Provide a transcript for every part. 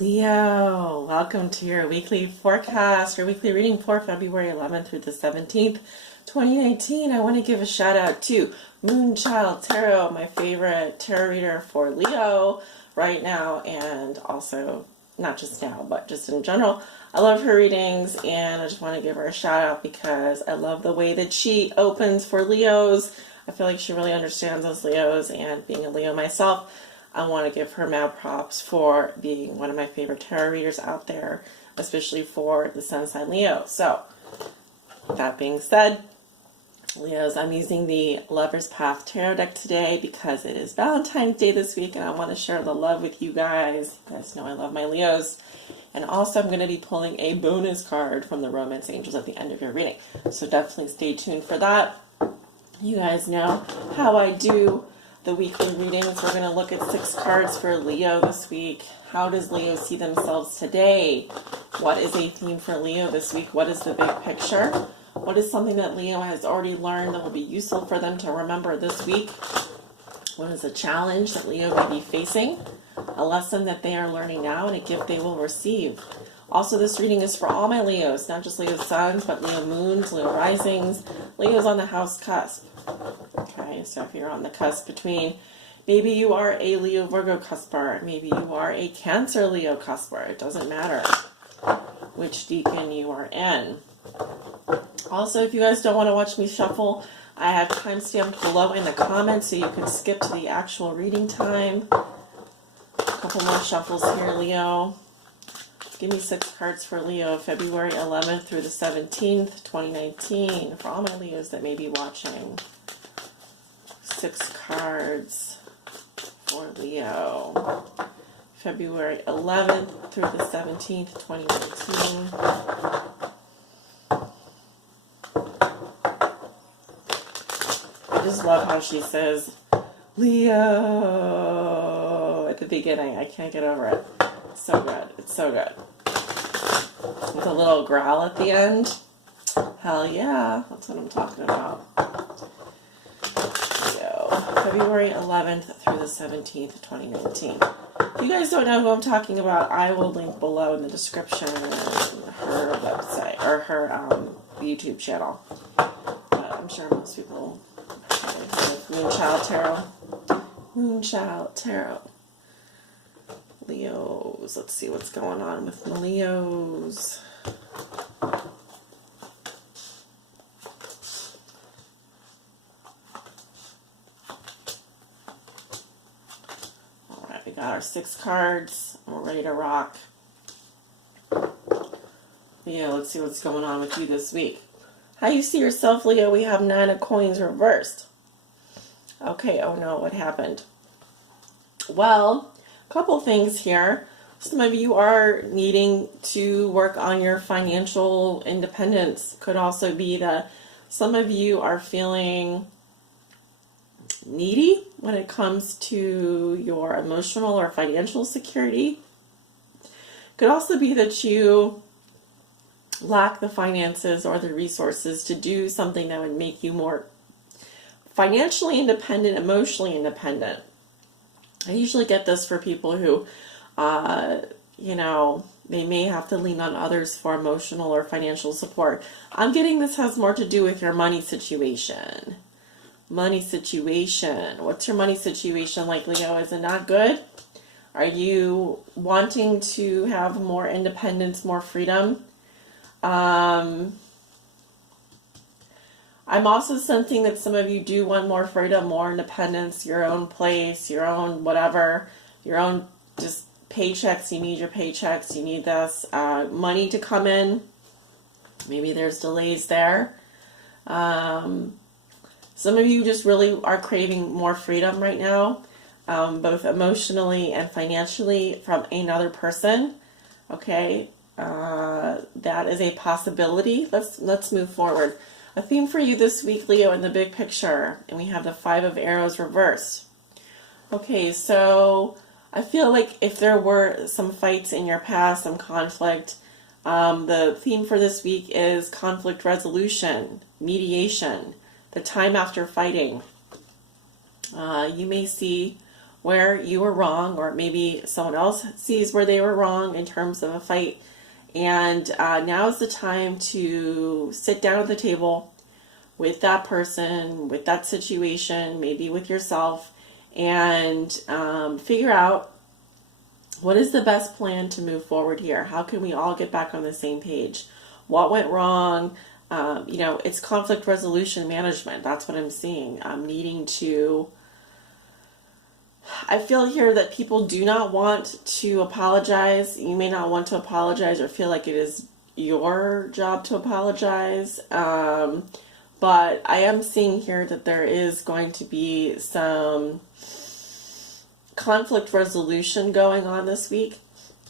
Leo, welcome to your weekly forecast, your weekly reading for February 11th through the 17th, 2019. I want to give a shout out to Moonchild Tarot, my favorite tarot reader for Leo right now, and also not just now, but just in general. I love her readings, and I just want to give her a shout out because I love the way that she opens for Leos. I feel like she really understands us Leos, and being a Leo myself, I want to give her mad props for being one of my favorite tarot readers out there, especially for the sun sign Leo. So, that being said, Leos, I'm using the Lover's Path Tarot deck today because it is Valentine's Day this week and I want to share the love with you guys. You guys know I love my Leos. And also I'm going to be pulling a bonus card from the Romance Angels at the end of your reading. So definitely stay tuned for that. You guys know how I do the weekly readings. We're going to look at 6 cards for Leo this week. How does Leo see themselves today? What is a theme for Leo this week? What is the big picture? What is something that Leo has already learned that will be useful for them to remember this week? What is a challenge that Leo may be facing? A lesson that they are learning now and a gift they will receive. Also, this reading is for all my Leos, not just Leo suns, but Leo moons, Leo risings, Leos on the house cusp. Okay, so if you're on the cusp between, maybe you are a Leo Virgo cusper, maybe you are a Cancer Leo cusper, it doesn't matter which decan you are in. Also, if you guys don't want to watch me shuffle, I have timestamped below in the comments so you can skip to the actual reading time. A couple more shuffles here, Leo. Give me 6 cards for Leo, February 11th through the 17th, 2019, for all my Leos that may be watching. 6 cards for Leo, February 11th through the 17th, 2019. I just love how she says, Leo, at the beginning. I can't get over it. It's so good. It's so good. With a little growl at the end. Hell yeah. That's what I'm talking about. February 11th through the 17th, 2019. If you guys don't know who I'm talking about, I will link below in the description her website, or her YouTube channel. But I'm sure most people have heard of Moonchild Tarot. Moonchild Tarot. Leos. Let's see what's going on with the Leos. We got our 6 cards. We're ready to rock. Leo, let's see what's going on with you this week. How you see yourself, Leo? We have 9 of coins reversed. Okay, oh no, what happened? Well, a couple things here. Some of you are needing to work on your financial independence. Could also be that some of you are feeling needy when it comes to your emotional or financial security. Could also be that you lack the finances or the resources to do something that would make you more financially independent, emotionally independent. I usually get this for people who, they may have to lean on others for emotional or financial support. I'm getting this has more to do with your money situation. Money situation. What's your money situation like, Leo? Is it not good? Are you wanting to have more independence, more freedom? I'm also sensing that some of you do want more freedom, more independence, your own place, your own whatever, your own just paychecks. You need your paychecks. You need this money to come in. Maybe there's delays there. Some of you just really are craving more freedom right now, both emotionally and financially from another person. Okay, that is a possibility. Let's move forward. A theme for you this week, Leo, in the big picture, and we have the 5 of Arrows reversed. Okay, so I feel like if there were some fights in your past, some conflict, the theme for this week is conflict resolution, mediation. The time after fighting. You may see where you were wrong, or maybe someone else sees where they were wrong in terms of a fight. And now is the time to sit down at the table with that person, with that situation, maybe with yourself, and figure out what is the best plan to move forward here. How can we all get back on the same page? What went wrong? It's conflict resolution management. That's what I'm seeing. I'm needing to. I feel here that people do not want to apologize. You may not want to apologize or feel like it is your job to apologize. But I am seeing here that there is going to be some conflict resolution going on this week.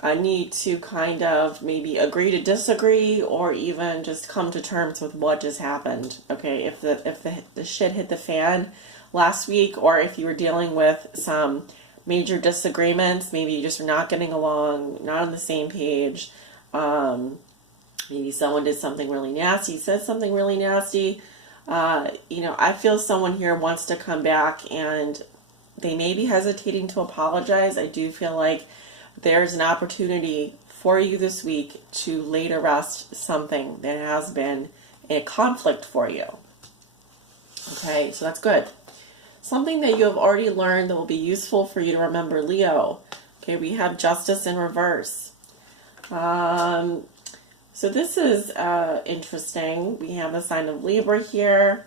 I need to kind of maybe agree to disagree, or even just come to terms with what just happened. Okay, if the shit hit the fan last week, or if you were dealing with some major disagreements, maybe you just were not getting along, not on the same page. Maybe someone did something really nasty, said something really nasty. I feel someone here wants to come back, and they may be hesitating to apologize. I do feel like there's an opportunity for you this week to lay to rest something that has been a conflict for you. Okay, so that's good. Something that you have already learned that will be useful for you to remember, Leo. Okay, we have justice in reverse. So this is interesting. We have a sign of Libra here.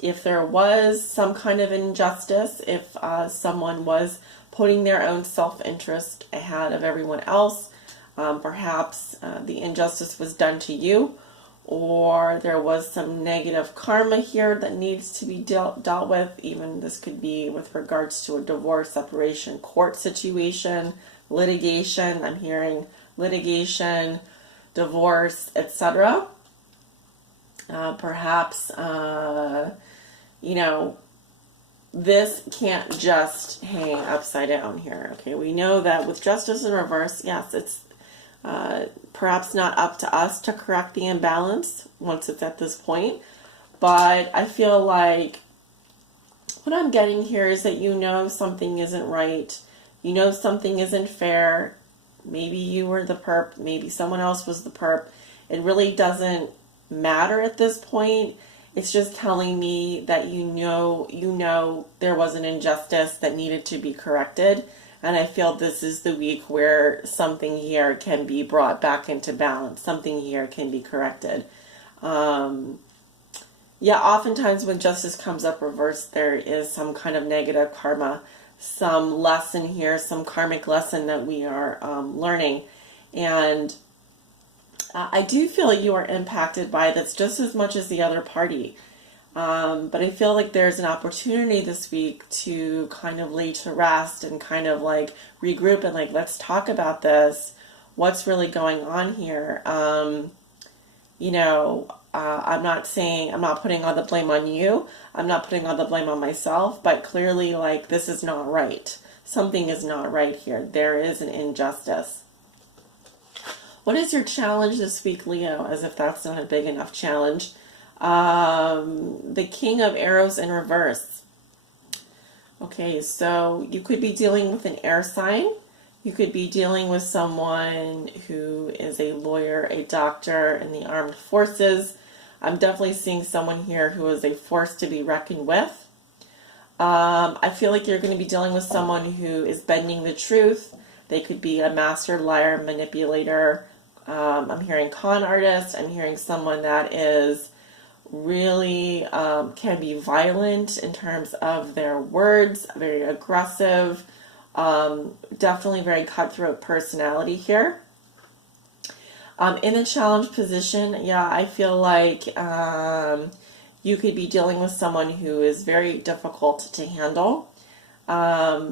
If there was some kind of injustice, if someone was putting their own self-interest ahead of everyone else, perhaps the injustice was done to you, or there was some negative karma here that needs to be dealt with. Even this could be with regards to a divorce, separation, court situation, litigation. I'm hearing litigation, divorce, etc. Perhaps, this can't just hang upside down here. Okay, we know that with justice in reverse, yes, it's perhaps not up to us to correct the imbalance once it's at this point. But I feel like what I'm getting here is that something isn't right. Something isn't fair. Maybe you were the perp. Maybe someone else was the perp. It really doesn't matter at this point. It's just telling me that there was an injustice that needed to be corrected. And I feel this is the week where something here can be brought back into balance. Something here can be corrected. Oftentimes when justice comes up reversed, there is some kind of negative karma, some lesson here, some karmic lesson that we are learning. And I do feel you are impacted by this just as much as the other party. But I feel like there's an opportunity this week to kind of lay to rest and kind of like regroup and let's talk about this. What's really going on here? I'm not putting all the blame on you. I'm not putting all the blame on myself, but clearly this is not right. Something is not right here. There is an injustice. What is your challenge this week, Leo? As if that's not a big enough challenge. The King of Arrows in reverse. Okay, so you could be dealing with an air sign. You could be dealing with someone who is a lawyer, a doctor in the armed forces. I'm definitely seeing someone here who is a force to be reckoned with. I feel like you're going to be dealing with someone who is bending the truth. They could be a master liar, manipulator. I'm hearing con artist. I'm hearing someone that is really can be violent in terms of their words, very aggressive, definitely very cutthroat personality here. In the challenge position, I feel like you could be dealing with someone who is very difficult to handle.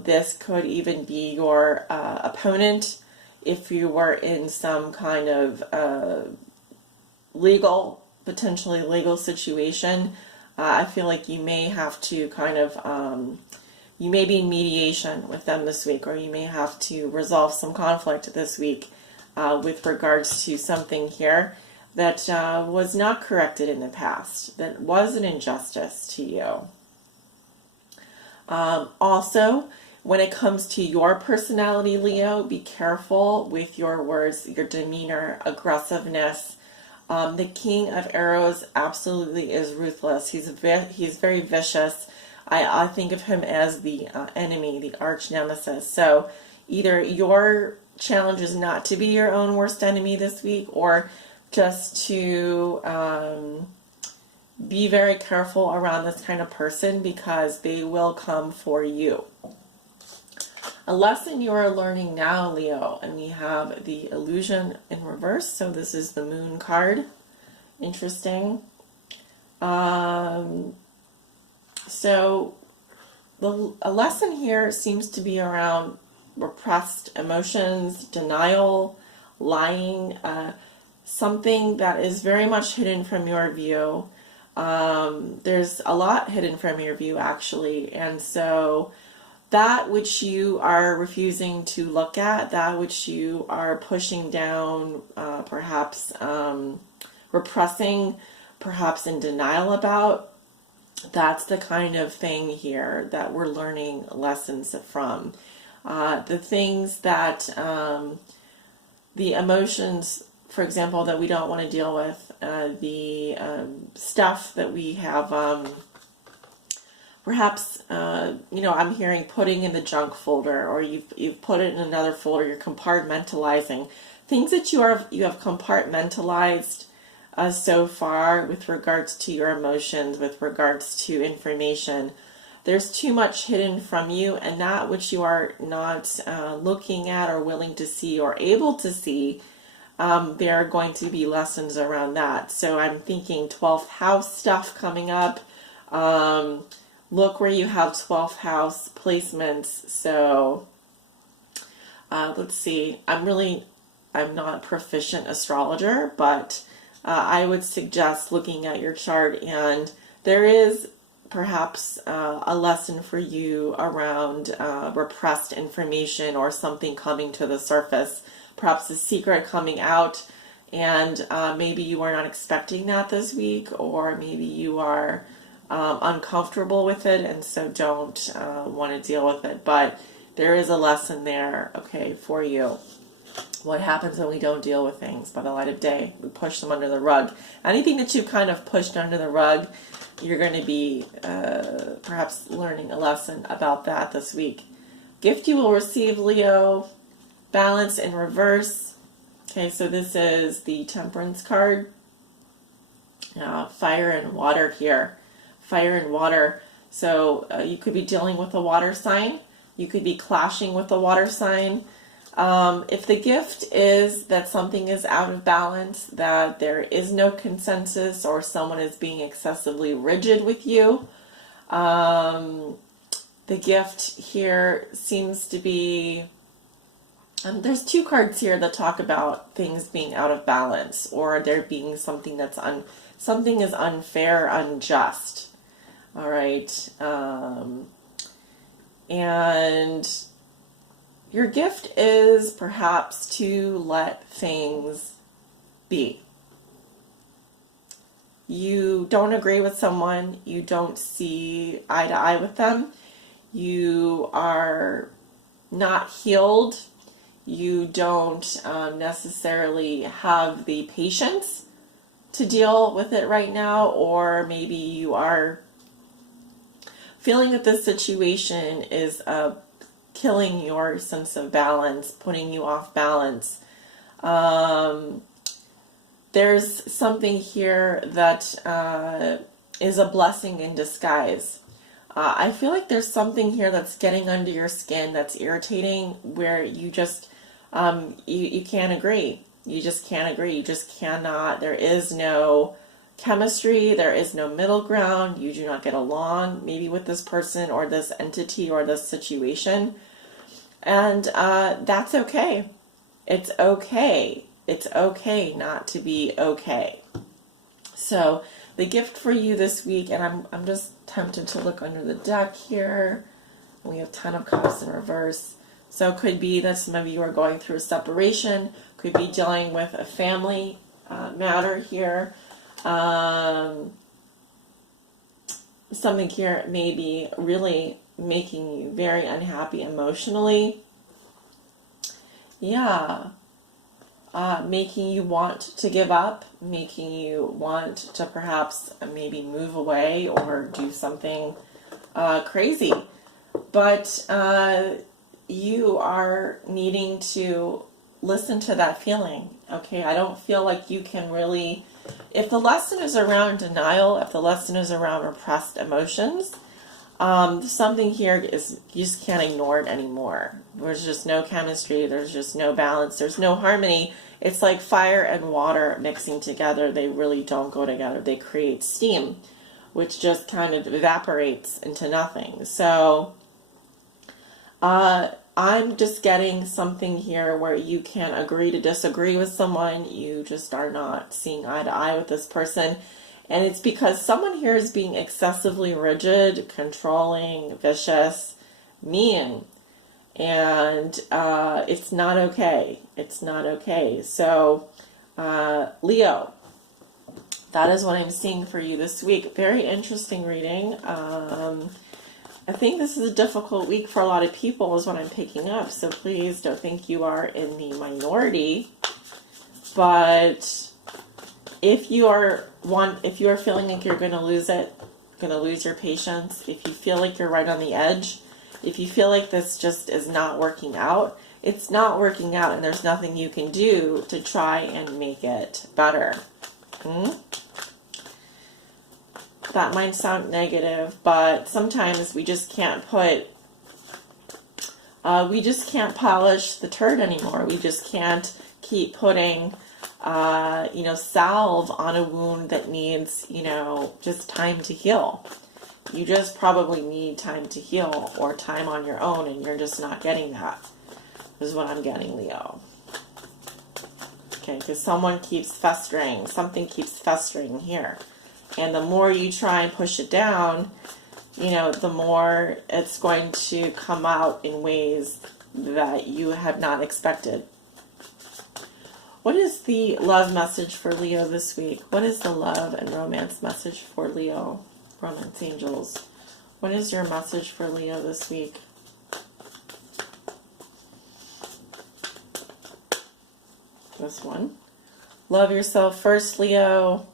This could even be your opponent if you were in some kind of potentially legal situation. I feel like you may have to you may be in mediation with them this week, or you may have to resolve some conflict this week with regards to something here that was not corrected in the past, that was an injustice to you. Also, when it comes to your personality, Leo, be careful with your words, your demeanor, aggressiveness. The King of Arrows absolutely is ruthless. He's very vicious. I think of him as the enemy, the arch nemesis. So either your challenge is not to be your own worst enemy this week, or just to be very careful around this kind of person, because they will come for you. A lesson you are learning now, Leo, and we have the illusion in reverse. So this is the moon card. Interesting. So a lesson here seems to be around repressed emotions, denial, lying, something that is very much hidden from your view. There's a lot hidden from your view, actually, and so that which you are refusing to look at, that which you are pushing down, perhaps repressing, perhaps in denial about, that's the kind of thing here that we're learning lessons from. The things that, the emotions, for example, that we don't want to deal with, the stuff that we have, perhaps, I'm hearing putting in the junk folder, or you've put it in another folder, you're compartmentalizing. Things that you have compartmentalized so far with regards to your emotions, with regards to information. There's too much hidden from you, and that which you are not looking at or willing to see or able to see, there are going to be lessons around that. So I'm thinking 12th house stuff coming up. Look where you have 12th house placements. So let's see. I'm not a proficient astrologer, but I would suggest looking at your chart, and there is perhaps a lesson for you around repressed information or something coming to the surface, perhaps a secret coming out, and maybe you are not expecting that this week, or maybe you are uncomfortable with it and so don't want to deal with it. But there is a lesson there, okay, for you. What happens when we don't deal with things by the light of day? We push them under the rug. Anything that you've kind of pushed under the rug, you're going to be perhaps learning a lesson about that this week. Gift you will receive, Leo, balance in reverse. Okay, so this is the Temperance card. Fire and water here. Fire and water. So you could be dealing with a water sign. You could be clashing with a water sign. If the gift is that something is out of balance, that there is no consensus, or someone is being excessively rigid with you, the gift here seems to be, there's two cards here that talk about things being out of balance, or there being something that's something is unfair, unjust. All right. And your gift is perhaps to let things be. You don't agree with someone, you don't see eye to eye with them, you are not healed, you don't necessarily have the patience to deal with it right now, or maybe you are feeling that this situation is killing your sense of balance, putting you off balance. There's something here that is a blessing in disguise. I feel like there's something here that's getting under your skin, that's irritating, where you just, you can't agree. You just can't agree. You just cannot. There is no chemistry. There is no middle ground. You do not get along, maybe with this person or this entity or this situation. And that's okay. It's okay. It's okay not to be okay. So the gift for you this week, and I'm just tempted to look under the deck here. We have 10 of Cups in reverse. So it could be that some of you are going through a separation, could be dealing with a family matter here. Something here may be really making you very unhappy emotionally. Yeah. Making you want to give up, making you want to perhaps maybe move away or do something crazy. But you are needing to listen to that feeling, okay? I don't feel like you can really, if the lesson is around denial, if the lesson is around repressed emotions, something here is you just can't ignore it anymore. There's just no chemistry, there's just no balance, there's no harmony. It's like fire and water mixing together. They really don't go together. They create steam, which just kind of evaporates into nothing. So I'm just getting something here where you can agree to disagree with someone. You just are not seeing eye to eye with this person. And it's because someone here is being excessively rigid, controlling, vicious, mean. And it's not okay. It's not okay. So, Leo, that is what I'm seeing for you this week. Very interesting reading. I think this is a difficult week for a lot of people is what I'm picking up. So please don't think you are in the minority. But if you are feeling like you're going to lose it, going to lose your patience, if you feel like you're right on the edge, if you feel like this just is not working out, it's not working out and there's nothing you can do to try and make it better. That might sound negative, but sometimes we just can't polish the turd anymore. We just can't keep putting salve on a wound that needs, just time to heal. You just probably need time to heal or time on your own, and you're just not getting that. This is what I'm getting, Leo. Okay, because something keeps festering here. And the more you try and push it down, the more it's going to come out in ways that you have not expected. What is the love message for Leo this week? What is the love and romance message for Leo? Romance angels. What is your message for Leo this week? This one. Love yourself first, Leo.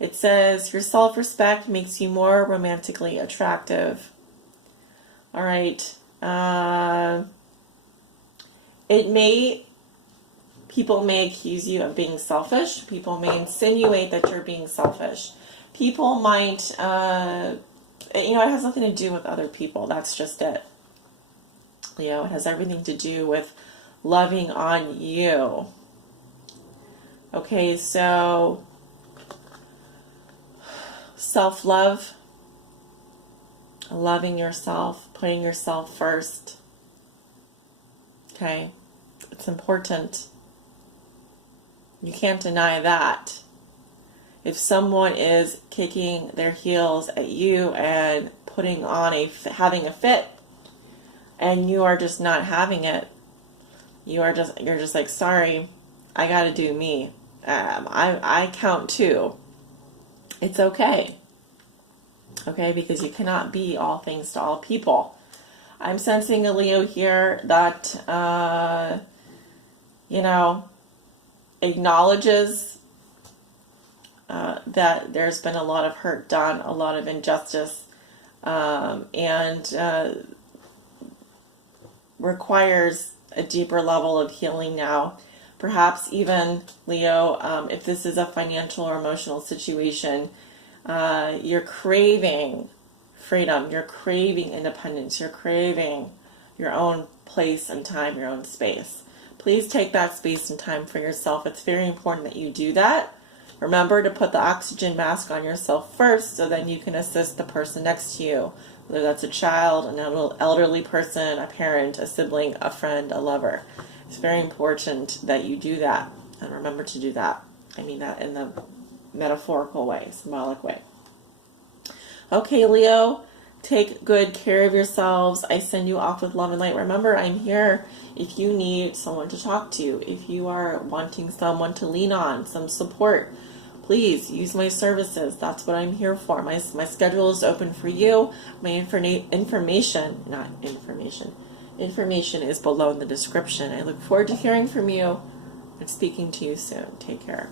It says, your self-respect makes you more romantically attractive. All right. People may accuse you of being selfish. People may insinuate that you're being selfish. People might, it has nothing to do with other people. That's just it. Leo, it has everything to do with loving on you. Okay, so self-love, loving yourself, putting yourself first. Okay, it's important. You can't deny that. If someone is kicking their heels at you and having a fit, and you are just not having it, you're just like, sorry, I got to do me. I count too. It's okay. Okay, because you cannot be all things to all people. I'm sensing a Leo here that, acknowledges that there's been a lot of hurt done, a lot of injustice, and requires a deeper level of healing now. Perhaps even, Leo, if this is a financial or emotional situation, you're craving freedom, you're craving independence, you're craving your own place and time, your own space. Please take that space and time for yourself. It's very important that you do that. Remember to put the oxygen mask on yourself first so then you can assist the person next to you, whether that's a child, an elderly person, a parent, a sibling, a friend, a lover. It's very important that you do that, and remember to do that. I mean that in the metaphorical way, symbolic way. Okay, Leo, take good care of yourselves. I send you off with love and light. Remember, I'm here if you need someone to talk to, if you are wanting someone to lean on, some support, please use my services. That's what I'm here for. My schedule is open for you. My information is below in the description. I look forward to hearing from you and speaking to you soon. Take care.